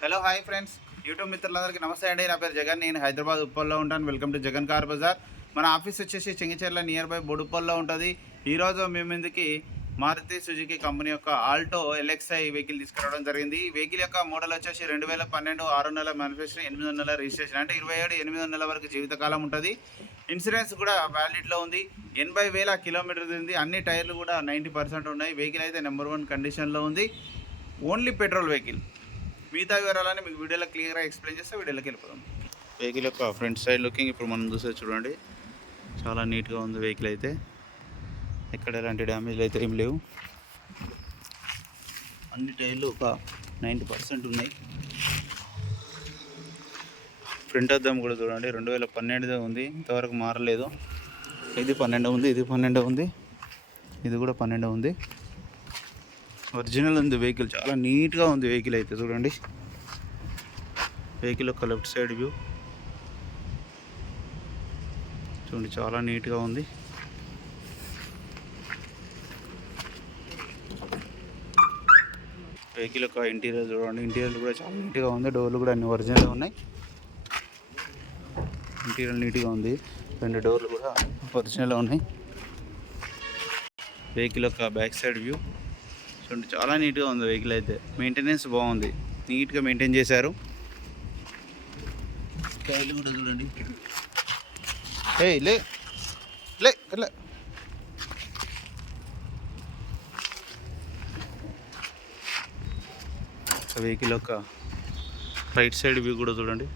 Hello hi friends, YouTube మిత్రులందరికీ నమస్తే అండి. నా పేరు జగన్. నేను హైదరాబాద్ ఉప్పల్లో ఉంటాను. Welcome to Jagan car Bazaar. మన ఆఫీస్ వచ్చేసి చెంగిచెర్ల నియర్ బై బొడుప్పల్లో ఉంటుంది. ఈరోజు మీ ముందుకి మారుతి సుజుకి కంపెనీ యొక్క ఆల్టో ఎల్ఎక్స్ఐ వెహికల్ తీసుకురావడం జరిగింది. ఈ వెహికల్ యొక్క మోడల్ వచ్చేసి 2012 6 నెలల మ్యానుఫ్యాక్చరింగ్, 8 నెలల రిజిస్ట్రేషన్, అంటే 27 8 నెలల వరకు జీవితకాలం ఉంటుంది. ఇన్సూరెన్స్ కూడా వ్యాలిడ్లో ఉంది. 80,000 కిలోమీటర్ ఉంది. అన్ని టైర్లు కూడా 90% ఉన్నాయి. వెహికల్ అయితే నెంబర్ 1 కండిషన్లో ఉంది. Only petrol vehicle. మిగతా వివరాలని మీకు వీడియోలో క్లియర్గా ఎక్స్ప్లెయిన్ చేస్తే వీడియోలోకి వెళ్ళిపోదాం. వెహికల్ యొక్క ఫ్రంట్ సైడ్ లుకింగ్ ఇప్పుడు మనం చూస్తే చూడండి, చాలా నీట్గా ఉంది వెహికల్ అయితే. ఎక్కడ ఎలాంటి డ్యామేజ్లు అయితే ఏం లేవు. అన్ని టైర్లు ఒక 90% ఉన్నాయి. ఫ్రంట్ అద్దం కూడా చూడండి 2012 ఉంది, ఇంతవరకు మారలేదు. ఇది 12 ఉంది, ఇది 12 ఉంది, ఇది కూడా 12 ఉంది. ఒరిజినల్ ఉంది వెహికల్, చాలా నీట్గా ఉంది వెహికల్ అయితే. చూడండి వెహికల్ యొక్క లెఫ్ట్ సైడ్ వ్యూ చూడండి, చాలా నీట్గా ఉంది. వెహికల్ యొక్క ఇంటీరియర్ చూడండి, ఇంటీరియర్ కూడా చాలా నీట్గా ఉంది. డోర్లు కూడా అన్ని ఒరిజినల్గా ఉన్నాయి. ఇంటీరియర్ నీట్గా ఉంది. 2 డోర్లు కూడా ఒరిజినల్గా ఉన్నాయి. వెహికల్ యొక్క బ్యాక్ సైడ్ వ్యూ చూడండి, చాలా నీట్గా ఉంది వెహికల్ అయితే. మెయింటెనెన్స్ బాగుంది, నీట్గా మెయింటైన్ చేశారు. టైర్లు కూడా చూడండి. లే లే లే వెహికల్ యొక్క రైట్ సైడ్ వ్యూ కూడా చూడండి,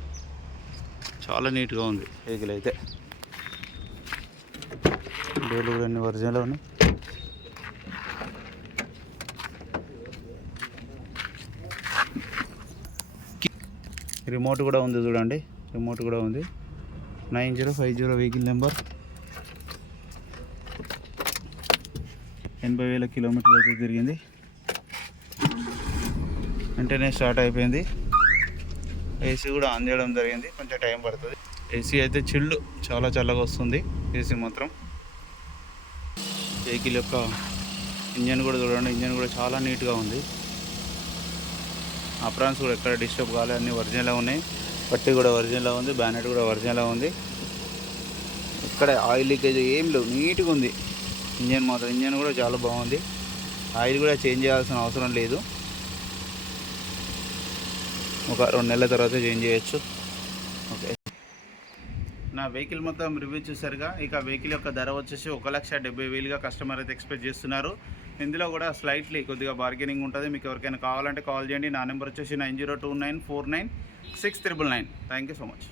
చాలా నీట్గా ఉంది వెహికల్ అయితే. డోర్లు కూడా అన్ని ఒరిజినల్ ఉన్నాయి. రిమోట్ కూడా ఉంది చూడండి, రిమోట్ కూడా ఉంది. 9050 వెహికల్ నెంబర్. 80,000 కిలోమీటర్లు అయితే తిరిగింది. వెంటనే స్టార్ట్ అయిపోయింది. ఏసీ కూడా ఆన్ చేయడం జరిగింది, కొంచెం టైం పడుతుంది. ఏసీ అయితే చిల్లు, చాలా చల్లగా వస్తుంది ఏసీ మాత్రం. వెహికల్ యొక్క ఇంజన్ కూడా చూడండి, ఇంజన్ కూడా చాలా నీట్గా ఉంది. అప్రాన్స్ కూడా ఎక్కడ డిస్టర్బ్ కాలేదు, అన్నీ ఒరిజినల్గా ఉన్నాయి. పట్టి కూడా ఒరిజినల్గా ఉంది, బ్యానెట్ కూడా ఒరిజినల్గా ఉంది. ఇక్కడ ఆయిల్ లీకేజ్ ఏం లేవు, నీట్గా ఉంది ఇంజన్ మాత్రం. ఇంజన్ కూడా చాలా బాగుంది. ఆయిల్ కూడా చేంజ్ చేయాల్సిన అవసరం లేదు, ఒక 2 నెలల తర్వాత చేంజ్ చేయొచ్చు. ఓకే, నా వెహికల్ మొత్తం రివ్యూ చూసారుగా. ఇక వెహికల్ యొక్క ధర వచ్చేసి 1,70,000గా కస్టమర్ అయితే ఎక్స్పెక్ట్ చేస్తున్నారు. ఇందులో కూడా స్లైట్లీ కొద్దిగా బార్గెనింగ్ ఉంటుంది. మీకు ఎవరికైనా కావాలంటే కాల్ చేయండి. నా నెంబర్ వచ్చేసి 9029496999. Thank you so much.